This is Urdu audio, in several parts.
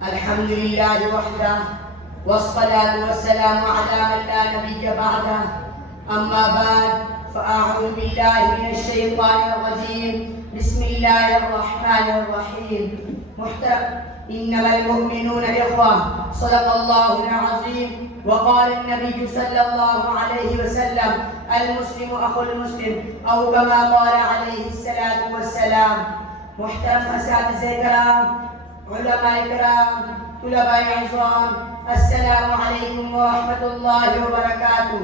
الحمد لله وحده والصلاة والسلام على من لا نبي بعده أما بعد فأعوذ بالله من الشيطان الرجيم بسم الله الرحمن الرحيم إنما المؤمنون إخوة صدق الله العظيم وقال النبي صلى الله عليه وسلم المسلم أخو المسلم أو كما قال عليه الصلاة والسلام. محترم اساتذہ کرام، علماء کرام، طلباء عظام، السلام علیکم ورحمۃ اللہ وبرکاتہ.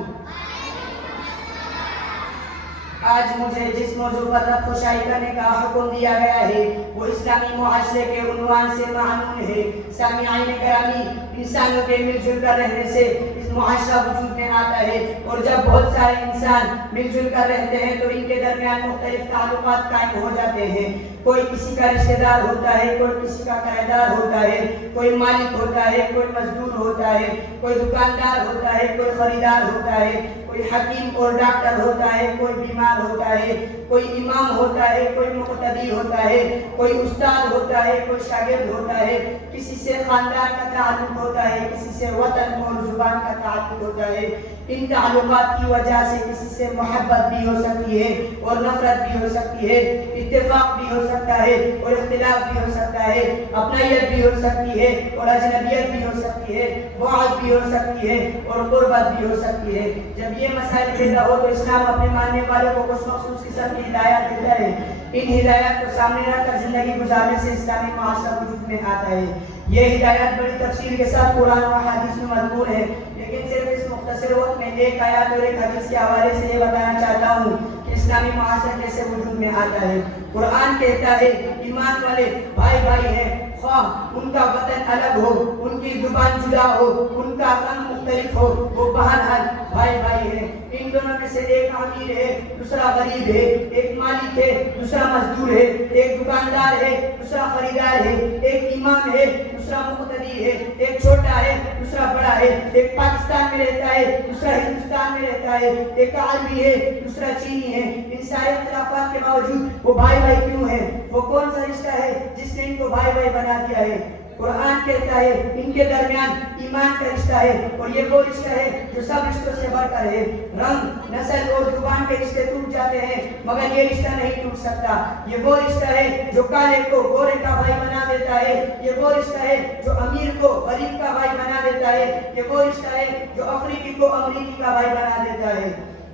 آج مجھے جس موضوع پر رب کو شائع کرنے کا حکم دیا گیا ہے وہ اسلامی معاشرے کے عنوان سے معنون ہے. سامعین گرامی، انسانوں کے مل جل کر رہنے سے اس معاشرہ وجود میں آتا ہے، اور جب بہت سارے انسان مل جل کر رہتے ہیں تو ان کے درمیان مختلف تعلقات قائم ہو جاتے ہیں. کوئی کسی کا رشتہ دار ہوتا ہے، کوئی کسی کا کرایہ دار ہوتا ہے، کوئی مالک ہوتا ہے، کوئی مزدور ہوتا ہے، کوئی دکاندار ہوتا ہے، کوئی خریدار ہوتا ہے، کوئی حکیم اور ڈاکٹر ہوتا ہے، کوئی بیمار ہوتا ہے، کوئی امام ہوتا ہے، کوئی مقتدی ہوتا ہے، کوئی استاد ہوتا ہے، کوئی شاگرد ہوتا ہے. کسی سے خاندان کا تعلق ہوتا ہے، کسی سے وطن اور زبان کا تعلق ہوتا ہے. ان تعلقات کی وجہ سے کسی سے محبت بھی ہو سکتی ہے اور نفرت بھی ہو سکتی ہے، اتفاق بھی ہو سکتا ہے اور اختلاف بھی ہو سکتا ہے، اپنائیت بھی ہو سکتی ہے اور اجنبیت بھی ہو سکتی ہے، بعد بھی ہو سکتی ہے اور قربت بھی ہو سکتی ہے. جب یہ مسائل پیدا ہو تو اسلام اپنے ماننے والوں کو کچھ مخصوص قسم کی ہدایات دیتا ہے. ان ہدایات کو سامنے رکھ کر زندگی گزارنے سے اسلامی معاشرہ وجود میں آتا ہے. یہ ہدایات بڑی تفصیل کے ساتھ قرآن و حدیث میں مذکور ہے، لیکن صرف اس مختصر وقت میں ایک آیات اور ایک حدیث کے حوالے سے یہ بتانا چاہتا ہوں کہ اسلامی معاشرہ کیسے وجود میں آتا ہے. قرآن کہتا ہے ایمان والے بھائی بھائی ہیں، خواہ ان کا وطن الگ ہو، ان کی زبان جدا ہو، ان کا رنگ مختلف ہو، وہ بہرحال بھائی بھائی ہیں. ان دونوں میں سے ایک امیر ہے، دوسرا غریب ہے، ایک مالک ہے، دوسرا مزدور ہے، ایک دکاندار ہے، دوسرا خریدار ہے، ایک امام ہے، دوسرا مقتدی ہے، ایک چھوٹا ہے، دوسرا بڑا ہے، ایک پاکستان میں رہتا ہے، دوسرا ہندوستان میں رہتا ہے، ایک عربی ہے، دوسرا چینی ہے. ان سارے اختلافات کے باوجود وہ بھائی بھائی کیوں ہیں؟ وہ کون سا رشتہ ہے جس نے ان کو بھائی بھائی بنا دیا ہے؟ قرآن کہتا ہے ان کے درمیان ایمان کا رشتہ ہے، اور یہ وہ رشتہ ہے جو سب رشتوں سے بڑھ کر ہے. رنگ، نسل اور زبان کے رشتے ٹوٹ جاتے ہیں مگر یہ رشتہ نہیں ٹوٹ سکتا. یہ وہ رشتہ ہے جو کالے کو گورے کا بھائی بنا دیتا ہے. یہ وہ رشتہ ہے جو امیر کو غریب کا بھائی بنا دیتا ہے. یہ وہ رشتہ ہے جو افریقی کو امریکی کا بھائی بنا دیتا ہے.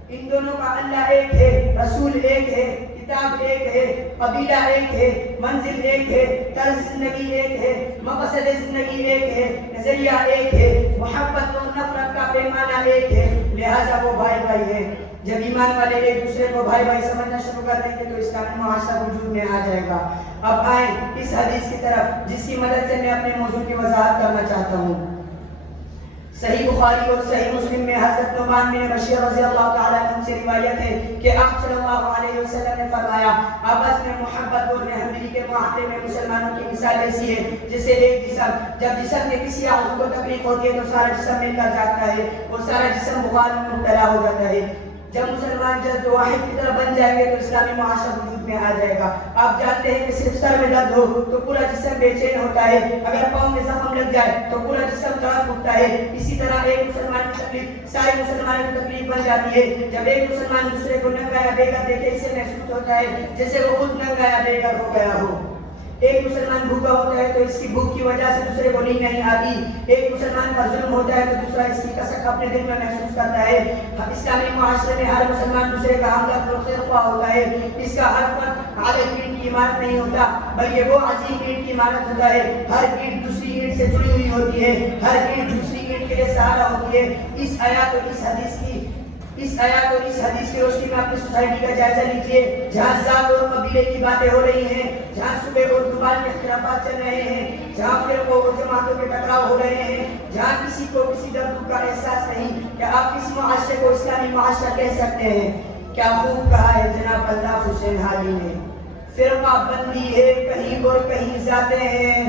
ان دونوں کا اللہ ایک ہے، رسول ایک ہے، کتاب ایک ہے، قبیلہ ایک ہے، منزل ایک ہے، طرز زندگی ایک ہے، مقصد زندگی ایک ہے، نظریہ ایک ہے، محبت اور نفرت کا پیمانہ ایک ہے. لہذا وہ بھائی بھائی ہیں. جب ایمان والے ایک دوسرے کو بھائی بھائی سمجھنا شروع کر دیں گے تو اسلامی معاشرہ وجود میں آ جائے گا. اب آئیں اس حدیث کی طرف جس کی مدد سے میں اپنے موضوع کی وضاحت کرنا چاہتا ہوں. صحیح بخاری اور صحیح مسلم میں حضرت نعمان بن بشیر رضی اللہ تعالیٰ عنہ سے روایت ہے کہ آپ صلی اللہ علیہ وسلم نے فرمایا آپس میں محبت اور رحمدلی کے معاہدے میں مسلمانوں کی مثال ایسی ہے جیسے ایک جسم جب جسم میں کسی عضو کو تکلیف ہوتی ہے تو سارا جسم مل کر جاتا ہے اور سارا جسم بخار میں مبتلا ہو جاتا ہے. جب مسلمان جذب واحد کی طرح بن جائیں گے تو اسلامی معاشرہ وجود میں آ جائے گا. آپ جانتے ہیں کہ صرف سر میں درد ہو تو پورا جسم بے چین ہوتا ہے، اگر پاؤں میں زخم لگ جائے تو پورا جسم تڑپ اٹھتا ہے. اسی طرح ایک مسلمان کی تکلیف سارے مسلمانوں کی تکلیف بن جاتی ہے. جب ایک مسلمان دوسرے کو ننگا یا بے گھر دیکھے اسے محسوس ہوتا ہے جیسے وہ خود ننگا یا بے گھر ہو گیا ہو. ایک مسلمان بھوکا ہوتا ہے تو اس کی بھوک کی وجہ سے دوسرے کو نیند نہیں آتی. ایک مسلمان پر ظلم ہوتا ہے تو دوسرا اس کی کسک اپنے دل میں محسوس کرتا ہے. اسلامی معاشرے میں ہر مسلمان دوسرے کا ہمدرد اور خیرخواہ ہوتا ہے. اس کا ہر فرد عالم اینٹ کی عمارت نہیں ہوتا بلکہ وہ عظیم اینٹ کی عمارت ہوتا ہے. ہر اینٹ دوسری اینٹ سے جڑی ہوئی ہوتی ہے، ہر اینٹ دوسری اینٹ کے لیے سہارا ہوتی ہے. اس آیات اور اس حدیث کی روشنی میں اپنی سوسائٹی کا جائزہ لیجئے جہاں ذات اور قبیلے کی باتیں ہو رہی ہیں، جہاں صبح اور زبان کے اختلافات چل رہے ہیں، جہاں فرقوں اور جماعتوں کے ٹکراؤ ہو رہے ہیں، جہاں کسی کو کسی درد کا احساس نہیں کہ آپ کس معاشرے کو اسلامی معاشرہ کہہ سکتے ہیں. کیا خوب کہا ہے جناب الطاف حسین حالی نے، فرقہ بندی ہے کہیں اور کہیں ذاتیں ہیں،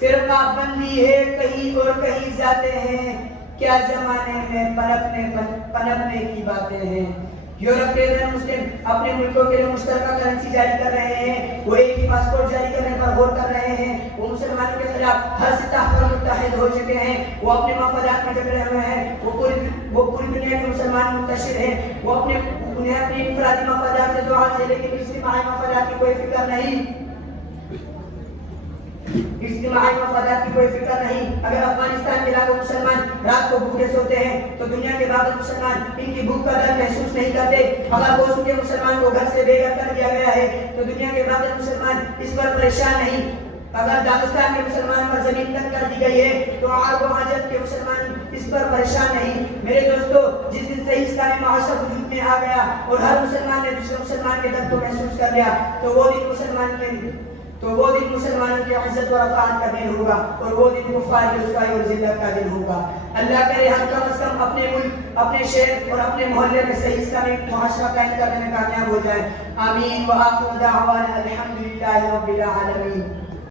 فرقہ بندی ہے کہیں اور کہیں ذاتیں ہیں، کیا زمانے میں پنپنے کی باتیں ہیں. یورپ کے غیر مسلم اپنے ملکوں کے لیے مشترکہ کرنسی جاری کر رہے ہیں، وہ ایک ہی پاسپورٹ جاری کرنے پر غور کر رہے ہیں، وہ مسلمانوں کے خلاف ہر سطح پر متحد ہو چکے ہیں، وہ اپنے مفادات میں جکڑے ہوئے ہیں، وہ پوری دنیا کے مسلمان منتشر ہیں، وہ انہیں اپنی انفرادی مفادات سے دعا سے لیکن اجتماعی مفادات کی کوئی فکر نہیں، اجتماعی مفادات کی کوئی فکر نہیں۔ اگر افغانستان کے لاکھوں مسلمان رات کو بھوکے سوتے ہیں تو دنیا کے باقی مسلمان ان کی بھوک کا درد محسوس نہیں کرتے۔ اگر بوسو کے مسلمان کو گھر سے بے گھر کر دیا گیا ہے تو دنیا کے باقی مسلمان اس پر پریشان نہیں۔ اگر داغستان کے مسلمان پر زمین تنگ کر دی گئی ہے تو عرب و عجم کے مسلمان اس پر پریشان نہیں۔ میرے دوستو، جس دن صحیح اسلامی معاشرہ وجود میں آ گیا اور ہر مسلمان نے دوسرے مسلمان کے درد کو محسوس کر لیا تو وہ دن مسلمانوں کی عزت و رفعت کا دن ہوگا اور وہ دن کفار کی رسوائی اور ذلت کا دن ہوگا۔ اللہ کرے ہم کم از کم اپنے ملک، اپنے شہر اور اپنے محلے میں صحیح اسلامی معاشرہ قائم کرنے میں کامیاب ہو جائیں۔ آمین۔ وآخر دعوانا الحمدللہ رب العالمین۔